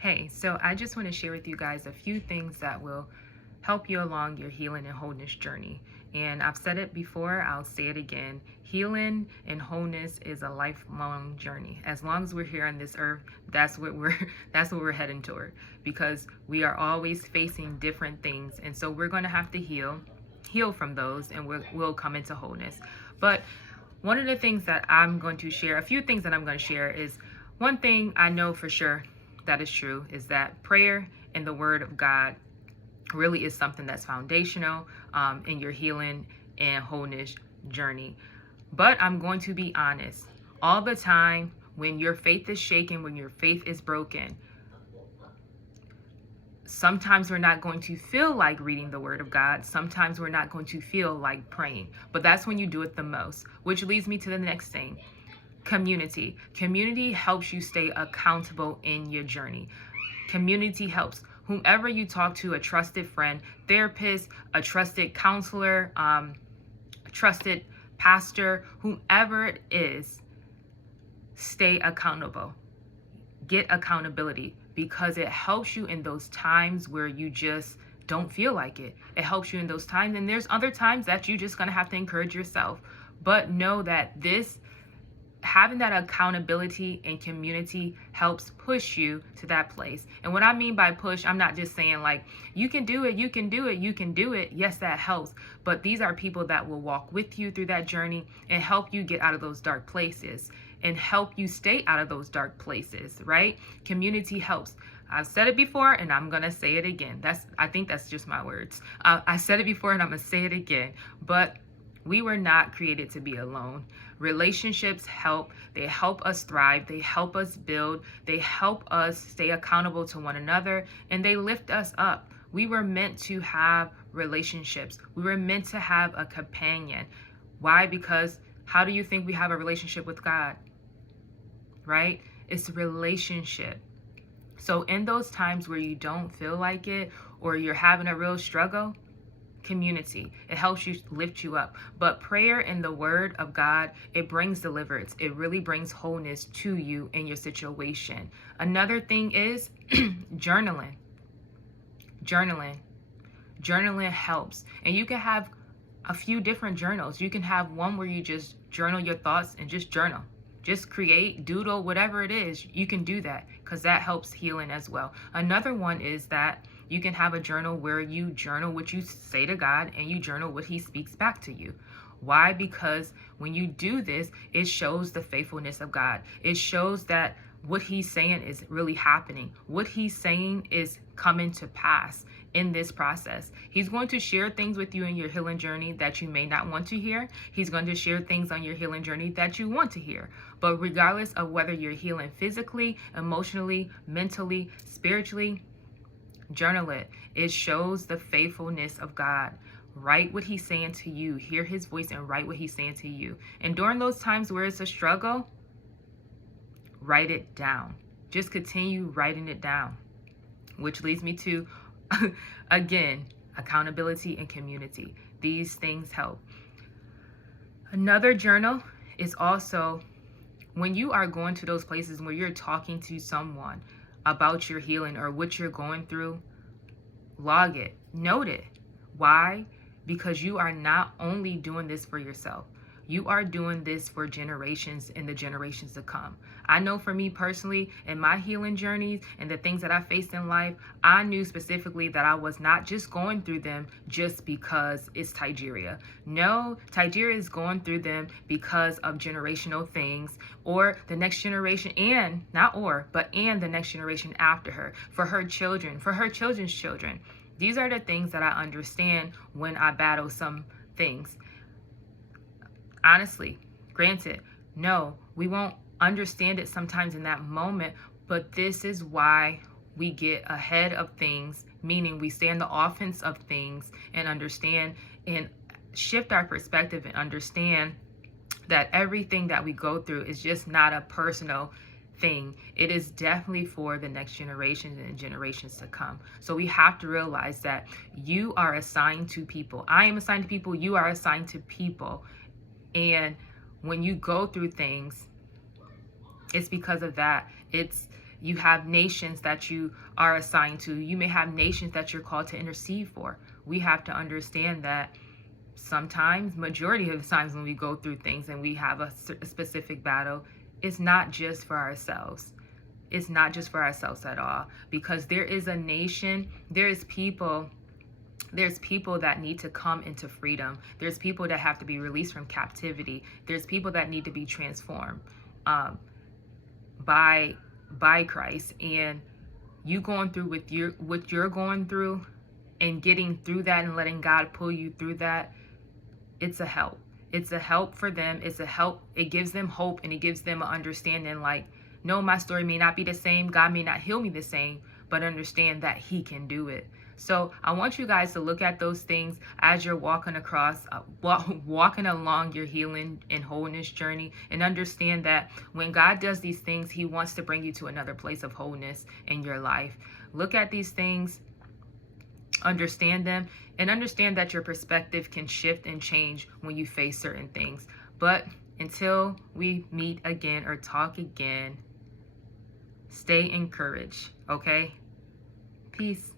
Hey, so I just want to share with you guys a few things that will help you along your healing and wholeness journey. And I've said it before, I'll say it again. Healing and wholeness is a lifelong journey. As long as we're here on this earth, that's what we're that's what we're heading toward, because we are always facing different things. And so we're going to have to heal from those, and we'll come into wholeness. But one of the things that I'm going to share, a few things that I'm going to share, is one thing I know for sure that is true is that prayer and the word of God really is something that's foundational in your healing and wholeness journey. But I'm going to be honest, all the time when your faith is shaken, when your faith is broken, sometimes we're not going to feel like reading the word of God. Sometimes we're not going to feel like praying, but that's when you do it the most, which leads me to the next thing. Community. Community helps you stay accountable in your journey. Community helps whomever you talk to, a trusted friend, therapist, a trusted counselor, a trusted pastor, whomever it is, stay accountable. Get accountability, because it helps you in those times where you just don't feel like it. It helps you in those times, and there's other times that you just gonna have to encourage yourself. But know that having that accountability and community helps push you to that place. And what I mean by push, I'm not just saying like, you can do it, you can do it, you can do it. Yes, that helps. But these are people that will walk with you through that journey and help you get out of those dark places and help you stay out of those dark places, right? Community helps. I've said it before and I'm going to say it again. I think that's just my words. I said it before and I'm going to say it again. But we were not created to be alone. Relationships help. They help us thrive. They help us build. They help us stay accountable to one another, and they lift us up. We were meant to have relationships. We were meant to have a companion. Why? Because how do you think we have a relationship with God? Right? It's a relationship. So in those times where you don't feel like it or you're having a real struggle, community. It helps you, lift you up. But prayer and the word of God, it brings deliverance. It really brings wholeness to you in your situation. Another thing is journaling. Journaling helps. And you can have a few different journals. You can have one where you just journal your thoughts and just journal. Just create, doodle, whatever it is. You can do that because that helps healing as well. Another one is that you can have a journal where you journal what you say to God and you journal what he speaks back to you. Why? Because when you do this, it shows the faithfulness of God. It shows that what he's saying is really happening. What he's saying is coming to pass in this process. He's going to share things with you in your healing journey that you may not want to hear. He's going to share things on your healing journey that you want to hear. But regardless of whether you're healing physically, emotionally, mentally, spiritually, journal it. It shows the faithfulness of God. Write what he's saying to you. Hear his voice and write what he's saying to you. And during those times where it's a struggle, write it down. Just continue writing it down. Which leads me to, again, accountability and community. These things help. Another journal is also when you are going to those places where you're talking to someone about your healing or what you're going through, log it, note it. Why? Because you are not only doing this for yourself, you are doing this for generations and the generations to come. I know for me personally, in my healing journeys and the things that I faced in life, I knew specifically that I was not just going through them just because it's Tigeria. No, Tigeria is going through them because of generational things, or the next generation, and the next generation after her, for her children, for her children's children. These are the things that I understand when I battle some things. Honestly, granted, no, we won't understand it sometimes in that moment, but this is why we get ahead of things, meaning we stay in the offense of things and understand and shift our perspective and understand that everything that we go through is just not a personal thing. It is definitely for the next generation and generations to come. So we have to realize that you are assigned to people. I am assigned to people. You are assigned to people. And when you go through things, it's because of that. It's You have nations that you are assigned to. You may have nations that you're called to intercede for. We have to understand that sometimes, majority of the times when we go through things and we have a specific battle, it's not just for ourselves. It's not just for ourselves at all, because there is a nation, there's people that need to come into freedom. There's people that have to be released from captivity. There's people that need to be transformed by Christ. And you going through what you're going through and getting through that and letting God pull you through that, it's a help. It's a help for them. It's a help. It gives them hope, and it gives them an understanding like, no, my story may not be the same. God may not heal me the same, but understand that he can do it. So I want you guys to look at those things as you're walking along your healing and wholeness journey, and understand that when God does these things, he wants to bring you to another place of wholeness in your life. Look at these things, understand them, and understand that your perspective can shift and change when you face certain things. But until we meet again or talk again, stay encouraged, okay? Peace.